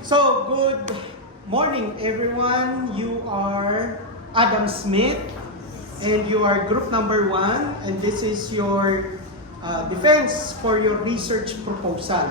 So, good morning everyone. You are Adam Smith and you are group number 1 and this is your defense for your research proposal.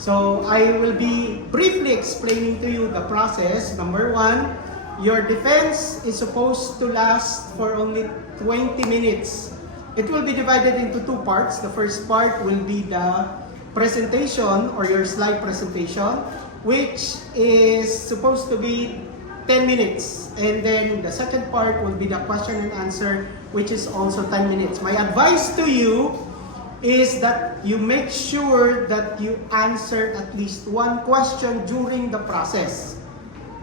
So, I will be briefly explaining to you the process. Number 1, your defense is supposed to last for only 20 minutes. It will be divided into 2 parts. The first part will be the presentation or your slide presentation, which is supposed to be 10 minutes. And then the second part will be the question and answer, which is also 10 minutes. My advice to you is that you make sure that you answer at least one question during the process.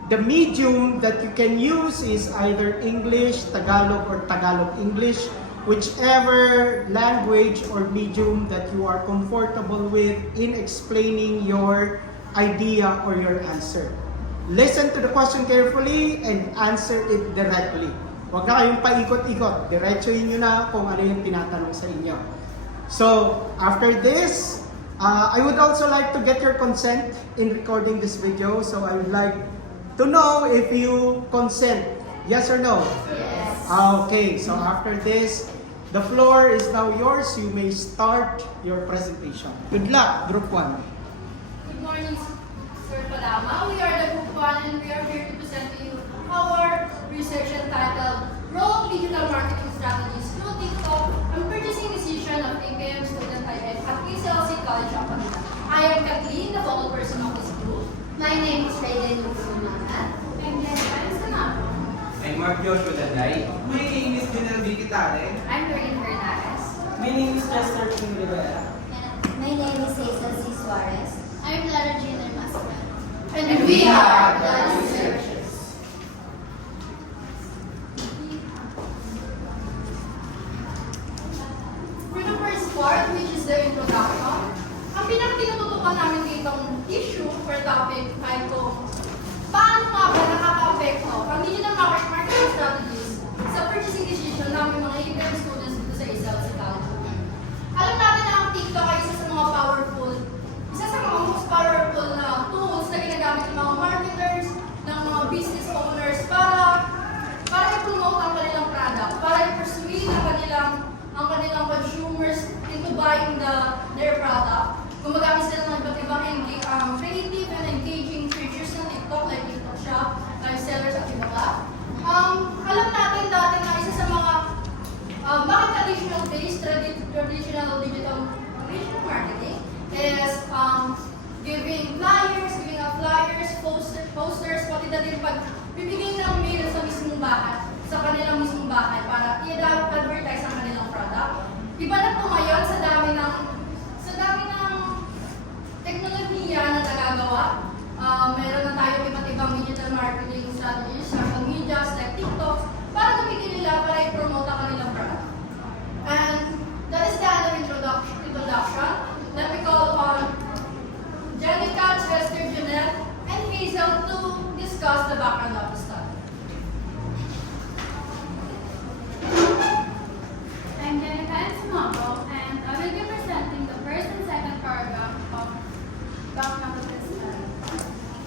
The medium that you can use is either English, Tagalog, or Tagalog-English, whichever language or medium that you are comfortable with in explaining your idea or your answer. Listen to the question carefully and answer it directly. Huwag na kayong paikot-ikot. Diretsuhin nyo na kung ano yung tinatanong sa inyo. So, after this, I would also like to get your consent in recording this video. So, I would like to know if you consent. Yes or no? Yes. Okay, so after this, the floor is now yours. You may start your presentation. Good luck, Group 1. Good morning, Sir Palama. We are the Group 1 and we are here to present to you our research entitled Role Digital Marketing Strategies through TikTok and Purchasing Decision of AKM Student IF at PCLC College of Manila. I am Kathleen, the vocal person of this group. My name is Raiden Luxunahat. I'm Jennifer Sanabo. I'm Mark Joshua Danday. My name is Junel Vicitare. I'm Doreen Hernandez. My name is Chester King Rivera. My name is Hazel C. Suarez. I'm Lara Gina Mascara. And we are the researchers. For the first part, which is the introduction, ang pinakatinututukan namin ditong issue or topic ay kung paano nga ba nakaka-apekto ang digital marketing strategies sa purchasing decision namin mga ABM students dito sa SLC College. Alam natin na ang TikTok ay isa sa mga most powerful na tools na ginagamit ng mga marketers, ng mga business owners para i-promote ang kanilang product, para i-persuade ang kanilang consumers into buying their product. Gumagamit sila ng iba't ibang creative and engaging features ng TikTok like TikTok Shop, live sellers at iba pa. Alam natin dati na isa sa mga bakit traditional digital marketing is giving out flyers, posters, pati na din bibigay ng mail sa mismong bahay, sa kanilang mismong bahay para i-advertise ang kanilang product. Iba na po ngayon sa dami ng teknolohiya na nagagawa. Meron na tayo iba't ibang digital marketing strategies, social medias like TikTok, para gamitin nila para i-promote ang kanilang product. And that is the end of introduction. Let me call on Jenica, Chester, Junel, and Hazel to discuss the background of the study. I'm Jenica Ensumago, and I will be presenting the first and second paragraph of background of this study.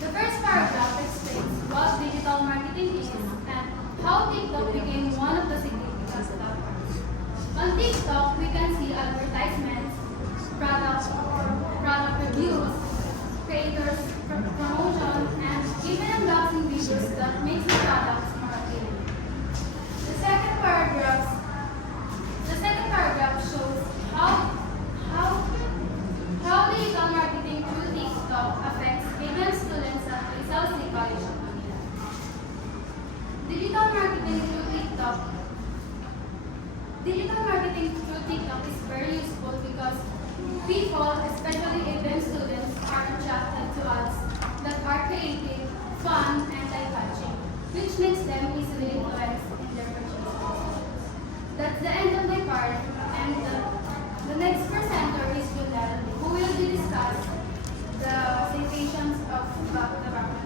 The first paragraph explains what digital marketing is and how TikTok became one of the significant platforms. On TikTok, we can see advertisements, product reviews, creators, promotion, and even unboxing videos that makes the products more appealing. The second paragraph shows how digital marketing through TikTok affects ABM students at Rizal City College of Manila. Digital marketing through TikTok is very useful because people, especially ABM students, are attracted to ads that are creative, fun, and eye-catching, which makes them easily influenced in their purchase decisions. That's the end of my part, and the next presenter is Junel, who will be discuss the citations of the background.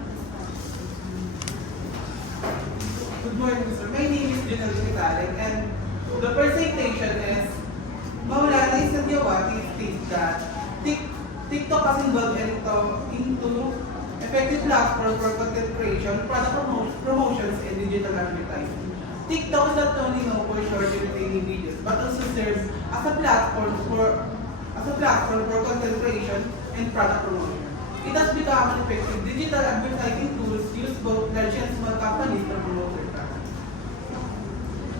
Good morning, sir. My name is Junel Vicitare, and the first citation is Maulana is nagyawa to state that TikTok has involved into effective platform for content creation, product promotions, and digital advertising. TikTok is not only known for short entertaining videos, but also serves as a platform for content creation and product promotion. It has become an effective digital advertising tools used both large and small companies to promote their products.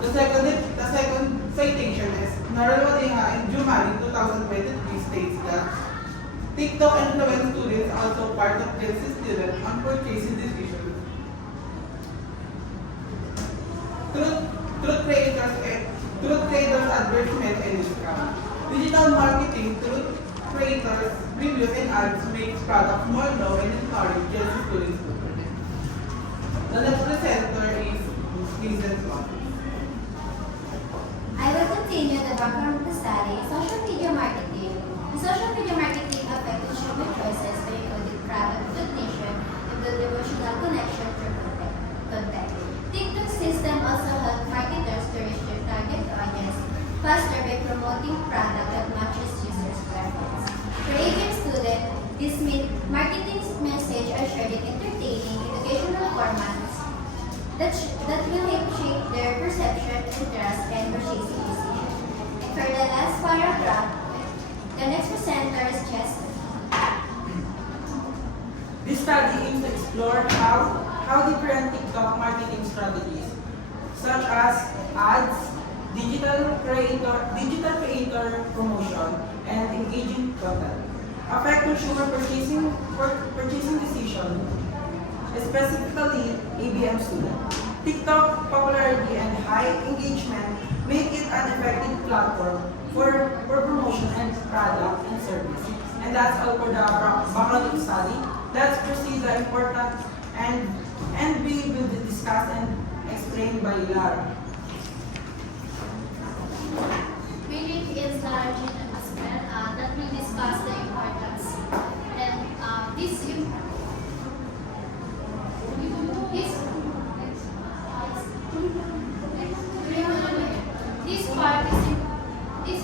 The second citation is Naralwadeha and Jumali 2023 states that TikTok influenced students also part of Gen Z students on purchasing decisions. Truth creators advertisement and discount. Digital marketing through creators, reviews, and ads makes products more known and encourage Gen Z students to purchase. The next presenter is Vincent Swan. I will continue the background of the study, social media marketing. The social media marketing affects consumer choices by including product recognition and build emotional connection through content. TikTok system also help marketers to reach their target audience faster by promoting product that matches users' preference. For ABM student, this marketing message are shared in entertaining, educational formats that will help shape their perception, interest, and purchasing decisions. And for the last paragraph, the next presenter is Chester. This study aims to explore how different TikTok marketing strategies, such as ads, digital creator promotion, and engaging content, affect consumer purchasing decision, specifically ABM students. TikTok popularity and high engagement make it an effective platform for promotion and product and service. And that's all for the background of the study. Let's proceed the important and we will be discussed and explained by Lara. My name is Lara Gina Asper, that will discuss the importance. And this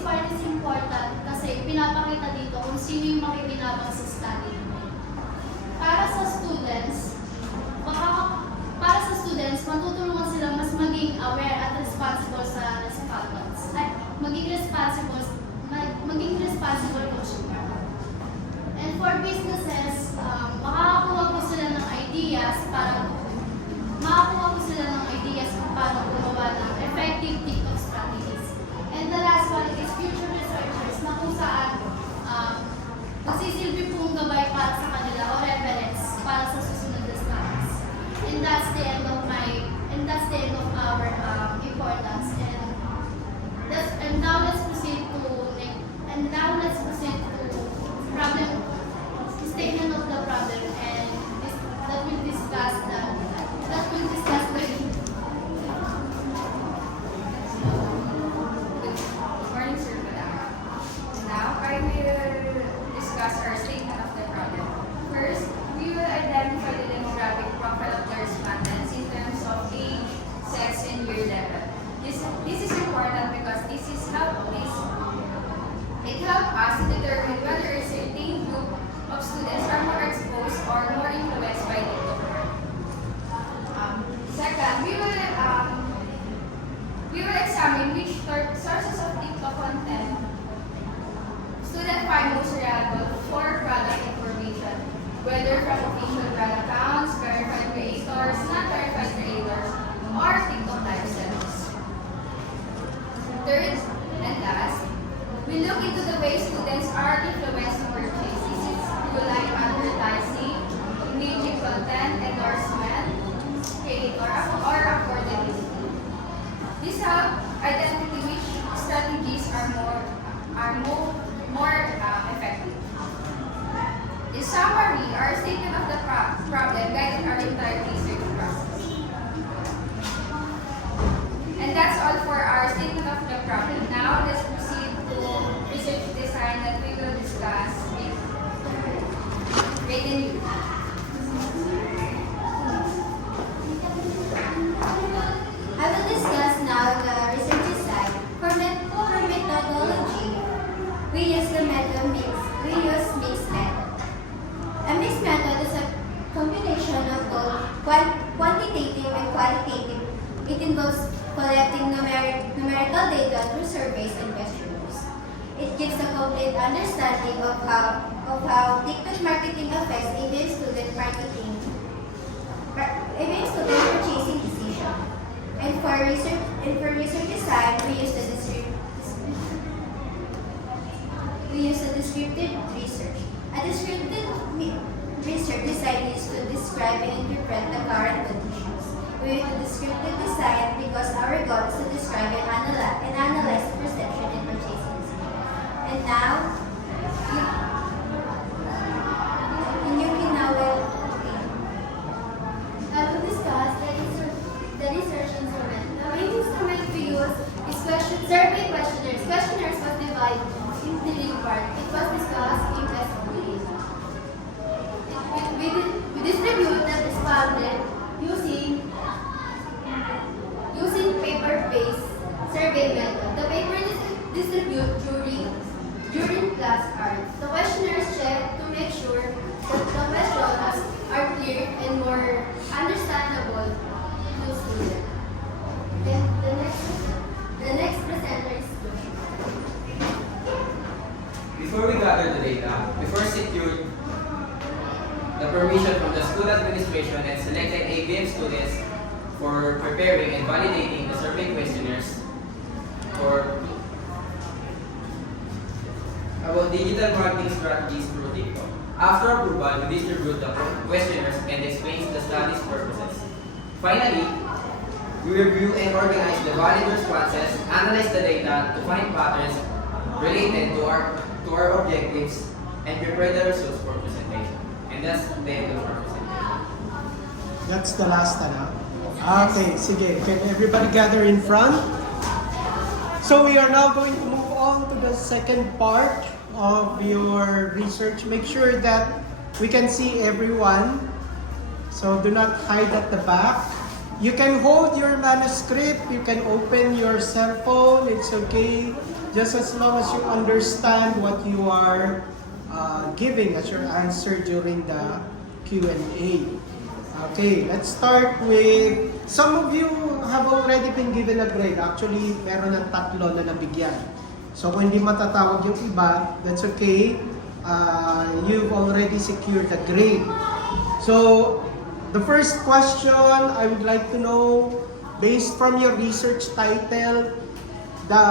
part is important kasi pinapakita dito kung sino yung makikinabang sa study. Para sa students, matutulungan sila mas maging aware at responsible sa respondents. At maging responsible consumer. And for businesses, makakakuha po sila ng ideas para kung paano gumawa ng effective TikTok strategies. And the last one is future researchers na kung saan magsisilbi pong gabay para sa kanila o reference para sa susunod na studies. And that's the end of our importance. And now let's proceed to problem statement of the problem involves collecting numerical data through surveys and questionnaires. It gives a complete understanding of how TikTok marketing affects even student purchasing decision. And for research design, we use the descriptive research. A descriptive research design is to describe and interpret the current conditions. We use the descriptive design because our goal is to describe and analyze the perception and purchasing decision. And now, you can now To discuss the research instrument. The main instrument we use is survey questionnaires. Questionnaires was divided into three parts. It was discussed in SOE. We distribute the respondent using paper-based survey method. The paper is distributed during class hours. The questionnaires check to make sure that the questions are clear and more understandable to students. Then the next presenter is Before we gather the data, we first secured the permission from the school administration and selected ABM students for preparing and validating the survey questionnaires about digital marketing strategies through TikTok. After approval, we distribute the questionnaires and explain the study's purposes. Finally, we review and organize the valid responses, analyze the data to find patterns related to our objectives, and prepare the results for presentation. And that's the end of our presentation. That's the last ano? Okay, sige. Can everybody gather in front? So we are now going to move on to the second part of your research. Make sure that we can see everyone. So do not hide at the back. You can hold your manuscript. You can open your cell phone. It's okay. Just as long as you understand what you are giving as your answer during the Q&A. Okay, let's start with, some of you have already been given a grade. Actually, meron ng 3 na nabigyan. So kung hindi matatawag yung iba, that's okay. You've already secured a grade. So, the first question I would like to know, based from your research title, the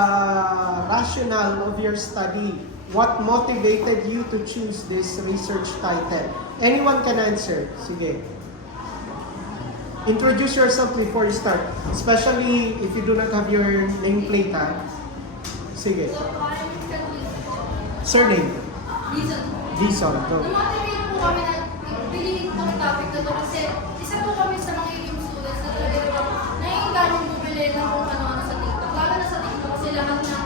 rationale of your study. What motivated you to choose this research title? Anyone can answer. Sige. Introduce yourself before you start. Especially if you do not have your nameplate, ha? Sige. So, I'm Kathleen. Surname? Reason. Dison. Go. Namotivate po kami na piliin itong topic na to kasi isa po kami sa mga ABM students na talagang naiinganyo bumili ng kung ano-ano sa TikTok. Lalo na sa TikTok kasi lahat ng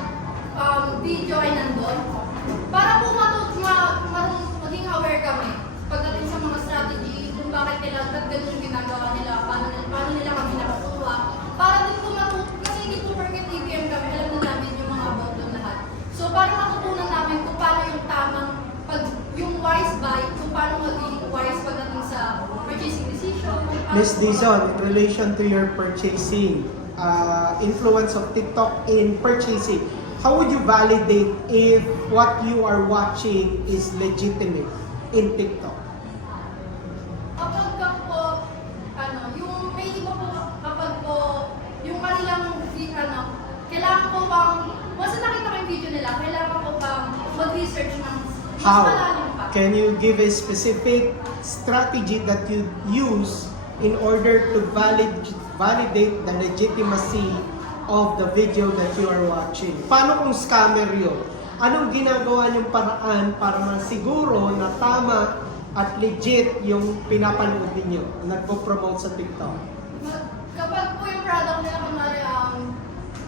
video ay nandun. Para po maging aware kami pagdating sa mga strategy, kung bakit kailangan ganun yung ginagawa nila, paano nila kami nakukuha. Para din po kasi hindi po perfect ABM kami, alam na namin yung mga about doon lahat. So para matutunan namin kung paano yung tamang yung wise buy, kung paano maging wise pagdating sa purchasing decision. Ms. Dizon, in relation to your purchasing, influence of TikTok in purchasing, how would you validate if what you are watching is legitimate in TikTok? Kapag po, yung may iba po, kapag po, yung kanilang, kailangan ko pang, once na nakita ko yung video nila, kailangan ko pang mag-research ng mas How? malalim pa. Can you give a specific strategy that you use in order to validate the legitimacy of the video that you are watching? Paano kung scammer yun? Anong ginagawa niyong paraan para masiguro na tama at legit yung pinapanood ninyo, nagpo-promote sa TikTok? Kapag po yung product nila, kunwari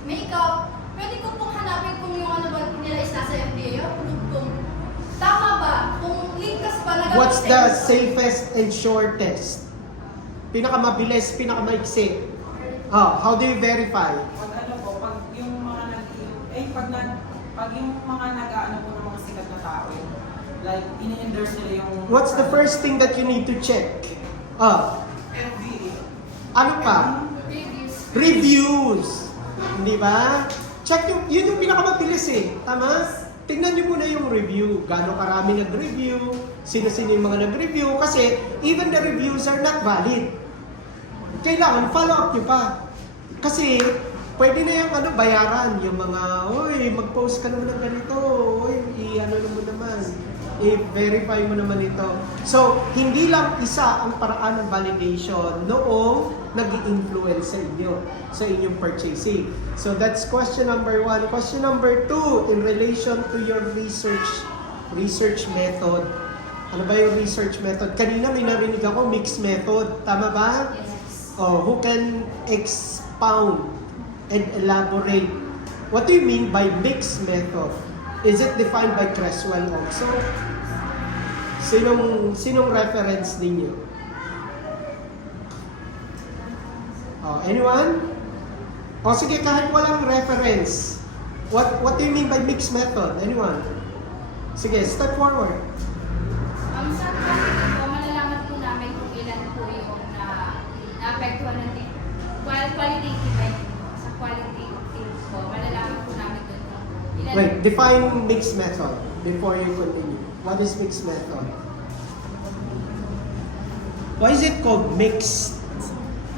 makeup, pwede ko pong hanapin kung yung ano ba nila is nasa FDA, kung tama ba, kung linkas ba na What's the safest and shortest? Pinakamabilis, pinakamaiksik. How do you verify? Pag ano po, pag yung mga pag yung mga nag-aano po ng mga sikat na tao, like ini-endorse nila yung What's the first thing that you need to check? FDA. Ano pa? reviews. Reviews. Di ba? Check yun yung pinakamabilis eh. Tama? Tingnan nyo muna yung review. Gaano karami nag-review, sino-sino yung mga nag-review. Kasi even the reviews are not valid. Kailangan follow up nyo pa. Kasi pwede na yung bayaran. Yung mga, oy, mag-post ka naman ng ganito. Oy, i-ano naman. I-verify mo naman ito. So, hindi lang isa ang paraan ng validation noong nag-i-influence sa inyo, sa inyong purchasing. So, that's question number 1. Question number 2, in relation to your research method. Ano ba yung research method? Kanina may narinig ako, mixed method. Tama ba? Yes. Oh, who can expound and elaborate? What do you mean by mixed method? Is it defined by Creswell also? Sinong reference ninyo? Oh, anyone? O sige, kahit walang reference. What do you mean by mixed method? Anyone? Sige, step forward. Sa pagkakas po, malalaman po namin kung ilan po yung naapektuhan ng qualitative ay sa qualitative po. Malalaman po namin doon kung ilan. Wait, define mixed method before you continue. What is mixed method? Why is it called mixed?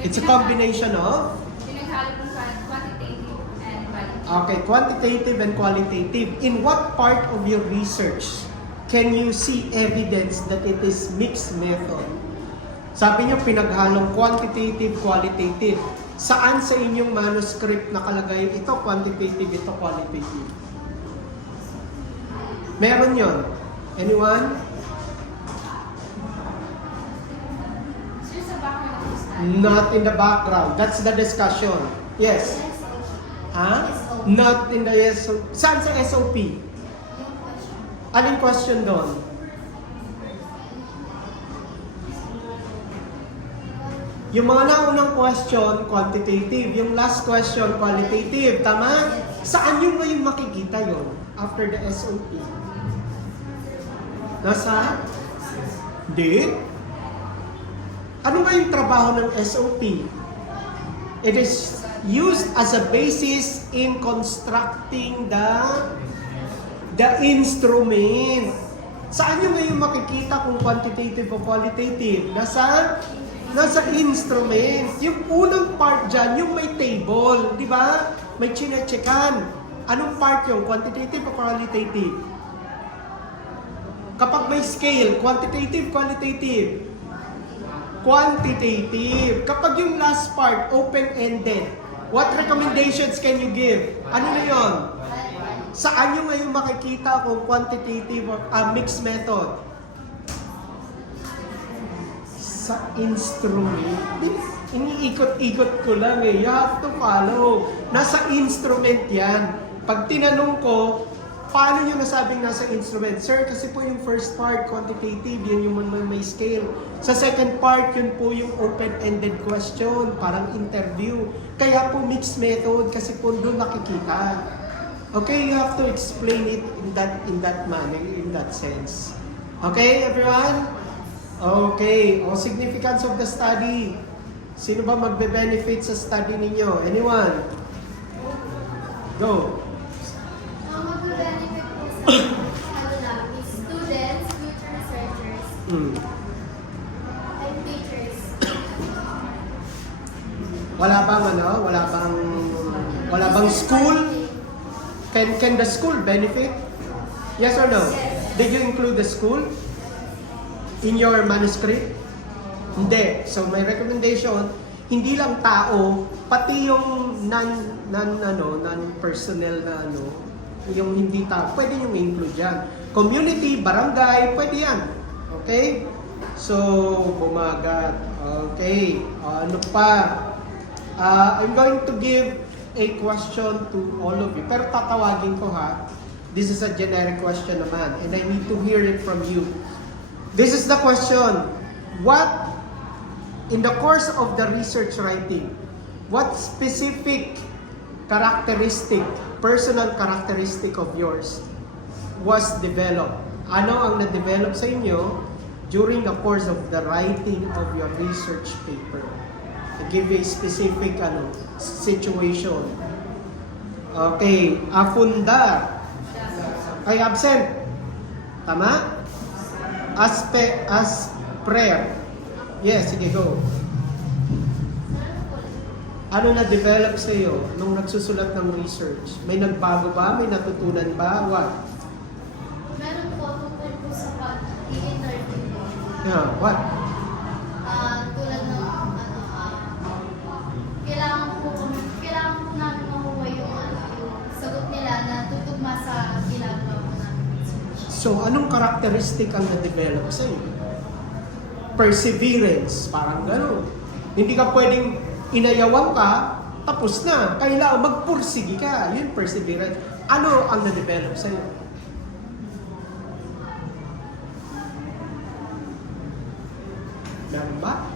It's a combination of? Pinaghalo po quantitative and qualitative. Okay, quantitative and qualitative. In what part of your research can you see evidence that it is mixed method? Sabi niyo pinaghalong quantitative, qualitative. Saan sa inyong manuscript nakalagay ito quantitative, ito qualitative? Meron yon. Anyone? Sir, sa background of the study. Not in the background. That's the discussion. Yes. Ha? Not in the SOP. Saan sa SOP? Anong question doon? Yung mga naunang question, quantitative. Yung last question, qualitative. Tama? Saan yung ngayon makikita yon after the SOP? Nasa? Di? Ano ba yung trabaho ng SOP? It is used as a basis in constructing the instrument. Saan nyo ngayon makikita kung quantitative o qualitative? Nasa instrument. Yung unang part dyan, yung may table, di ba? May chine-checkan. Anong part yung quantitative o qualitative? Kapag may scale, quantitative, qualitative. Quantitative. Kapag yung last part, open-ended, what recommendations can you give? Ano na yun? Saan nyo ngayon makikita kung quantitative or mixed method? Sa instrument. Iniikot-ikot ko lang eh. You have to follow. Nasa instrument yan. Pag tinanong ko, paano nyo nasabing nasa instrument? Sir, kasi po yung first part, quantitative, yun yung may scale. Sa second part, yun po yung open-ended question, parang interview. Kaya po mixed method, kasi po doon nakikita. Okay, you have to explain it in that manner, in that sense. Okay, everyone? Okay, o significance of the study. Sino ba magbe-benefit sa study ninyo? Anyone? Go. Ang magbe-benefit po sa lang is students, future researchers, and teachers. Wala bang school? Can the school benefit? Yes or no? Yes. Did you include the school in your manuscript? Hindi. So my recommendation, hindi lang tao, pati yung non-personnel na yung hindi tao, pwede yung include yan. Community, barangay, pwede yan. Okay? So, bumagat. Okay. Ano pa? I'm going to give a question to all of you. Pero tatawagin ko ha. This is a generic question naman. And I need to hear it from you. This is the question. What, in the course of the research writing, what specific characteristic, personal characteristic of yours was developed? Ano ang na-develop sa inyo during the course of the writing of your research paper? Give a specific situation. Okay, afundar. Ay, absent. Tama? As prayer. Yes, sige, go. Ano na-develop sa iyo nung nagsusulat ng research? May nagbago ba? May natutunan ba? What? Meron po tungkol po sa pag-i-interview. Yeah, what? Tulad ng kailangan po namin makuha yung sagot nila na tutugma sa ginagawa po namin. So, anong karakteristik ang na-develop sa iyo? Perseverance, parang gano'n. Hindi ka pwedeng inayawan ka, tapos na. Kailangan magpursige ka. Yun, perseverance. Ano ang na-develop sa iyo? Meron ba?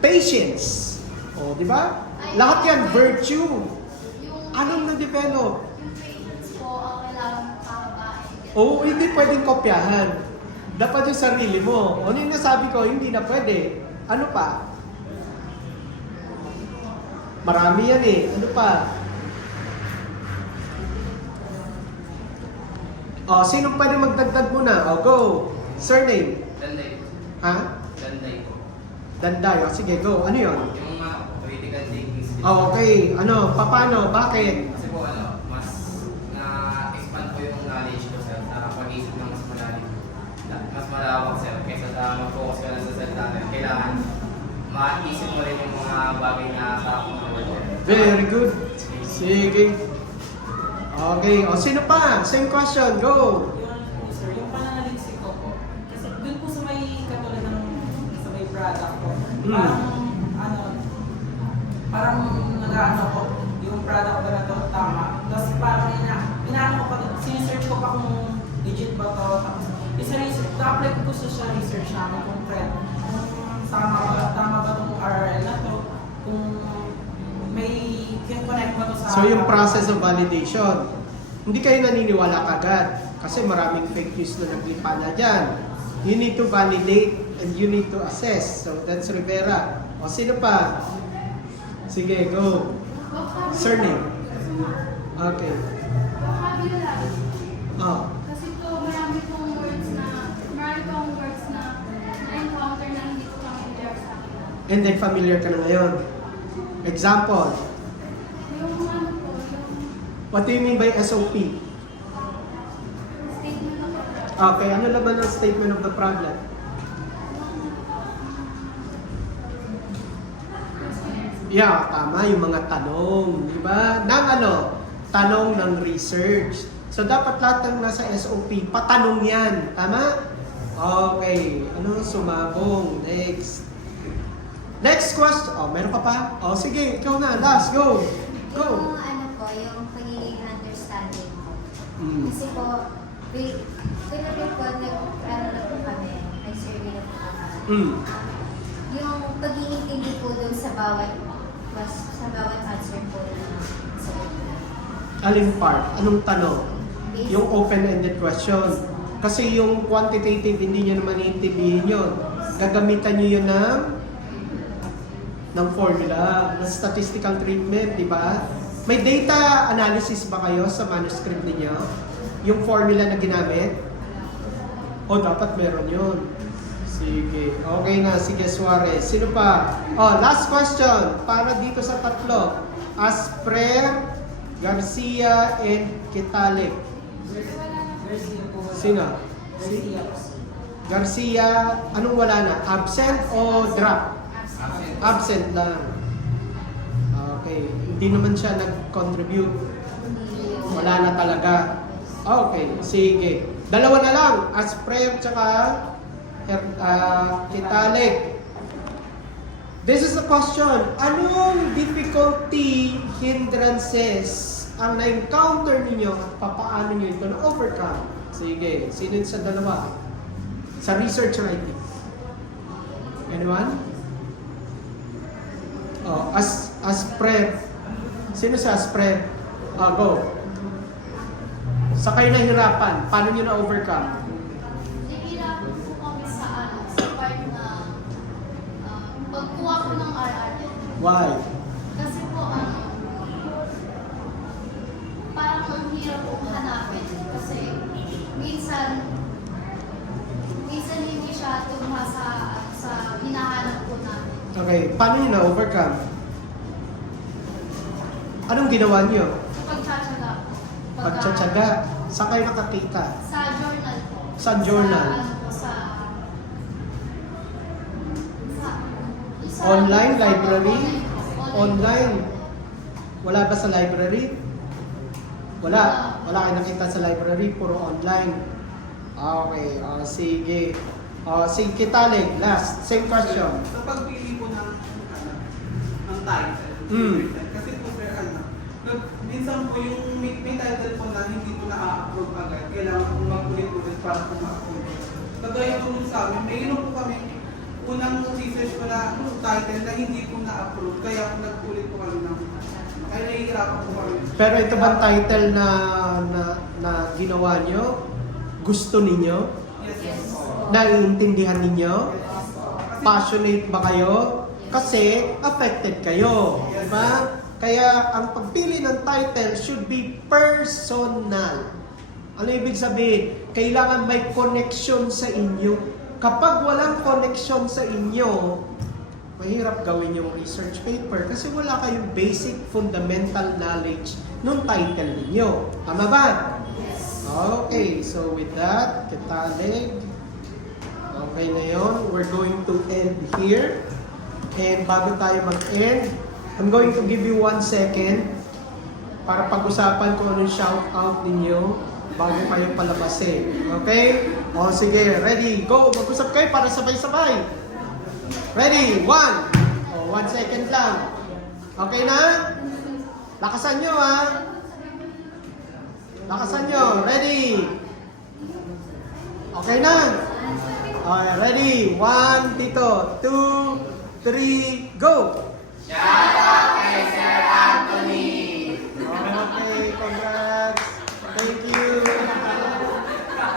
Patience. O, di ba? Lahat yan, virtue. Yung Anong na-develop? yung patience po ang kailangan pahabain. Oo, hindi pwedeng kopyahan. Dapat yung sarili mo. Ano yung nasabi ko, hindi na pwede. Ano pa? Marami yan eh. Ano pa? O, sino pwede magdagdag muna? O, go. Surname. Danday. Ha? Danday po. Danday. O, sige, go. Ano yun? Yung mga critical thinking skills. O, okay. Ano? Paano? Bakit? Kasi po mas na-expand po yung knowledge ko sir, nakapag-isip ng mas malalim. Mas malawak sir, kaysa mag-focus ka lang sa salita na kailangan maisip mo rin yung mga bagay na sa akong Very good. Sige. Okay. O, sino pa? Same question. Go. Yun, sir, yung pananaliksik ko po. Kasi dun po sa may katulad ng sa may product ko, parang nag-ano ko, yung product ko na to, tama. Tapos parang inaano ko pa, sinesearch ko pa kung legit ba to. Tapos isa-research, na-apply ko po sa research namin kung tama ba tong URL na to, kung may connect ba to sa... So yung process of validation, hindi kayo naniniwala kagad kasi maraming fake news na naglipa na dyan. You need to validate and you need to assess. So that's Rivera. O sino pa? Sige, go. Surname. Okay. Vocabulary. Oh. Kasi po marami pong words na na-encounter na hindi ko familiar sa akin. And then familiar ka na ngayon. Example. Yung yung What do you mean by SOP? statement of the Okay, ano laban ng statement of the problem? Yeah, tama, yung mga tanong, di ba? Nang tanong ng research. So, dapat lahat ng nasa SOP, patanong yan. Tama? Okay. Sumabong. Next. Next question. Oh, meron ka pa? Oh, sige, ikaw na. Last, go. Go. Yung yung pagiging understanding ko. Kasi po, kailan po, na po kami, nag-survey na po kami. Yung pag-iintindi po dun sa bawat answer po na sagot. Alin part? Anong tanong? Yung open-ended question. Kasi yung quantitative, hindi nyo naman iintindihin yun. Gagamitan nyo yun ng formula, ng statistical treatment, di ba? May data analysis ba kayo sa manuscript niyo? Yung formula na ginamit? O, dapat meron yun. Sige. Okay na. Sige, Suarez. Sino pa? Oh, last question. Para dito sa tatlo. Asprer, Garcia, and Kitalik. Garcia po. Sino? Garcia. Garcia, anong wala na? Absent o drop? Absent lang. Okay. Hindi naman siya nag-contribute. Wala na talaga. Okay. Sige. Dalawa na lang. Asprer, tsaka Kitalik. This is a question. Anong difficulty, hindrances ang na-encounter ninyo at papaano nyo ito na-overcome? Sige. Sino sa dalawa? Sa research writing. Anyone? Oh, Asprer. Sino sa Asprer? Go. Sa kayo nahirapan, paano nyo na-overcome? Nahihirapan po kami sa part na pagkuha ko ng RR, Why? Kasi po, parang ang hirap pong hanapin. Kasi minsan hindi siya tugma sa hinahanap po namin. Okay, paano nyo na-overcome? Anong ginawa nyo? Sa pagtsatsaga. Pagtsatsaga. Saan kayo nakakita? Sa journal po. Sa journal? Sa Online, library? Online. Online? Wala ba sa library? Wala. Wala kayo nakita sa library, puro online. Okay, sige. Sige, Talig, last. Same question. Sa pagpili po ng title, kasi po sir, minsan po yung may title po na hindi po na-approve agad, kailangan po mag-ulit-ulit para po ma-approve. Kagaya po sa amin, mayroon po kami unang research po na title na hindi po na-approve, kaya po nag-ulit po kami kaya nahihirapan po kami. Pero ito bang title na ginawa nyo? Gusto ninyo? Yes. Naiintindihan ninyo? Passionate ba kayo? Kasi affected kayo. Diba? Kaya ang pagpili ng title should be personal. Ano ibig sabihin? Kailangan may connection sa inyo. Kapag walang connection sa inyo, mahirap gawin yung research paper kasi wala kayong basic fundamental knowledge nung title ninyo. Tama ba? Okay, so with that, Kitalig, okay na yun. We're going to end here. And bago tayo mag-end, I'm going to give you 1 second para pag-usapan kung anong shout-out ninyo bago kayo palabasin. Okay? O sige, ready, go! Mag-usap kayo para sabay-sabay. Ready? 1! O, 1 second lang. Okay na? Lakasan nyo, ha? Lakasan nyo. Ready? Okay na? Okay, ready? 1, dito. 2, 3, go! Shout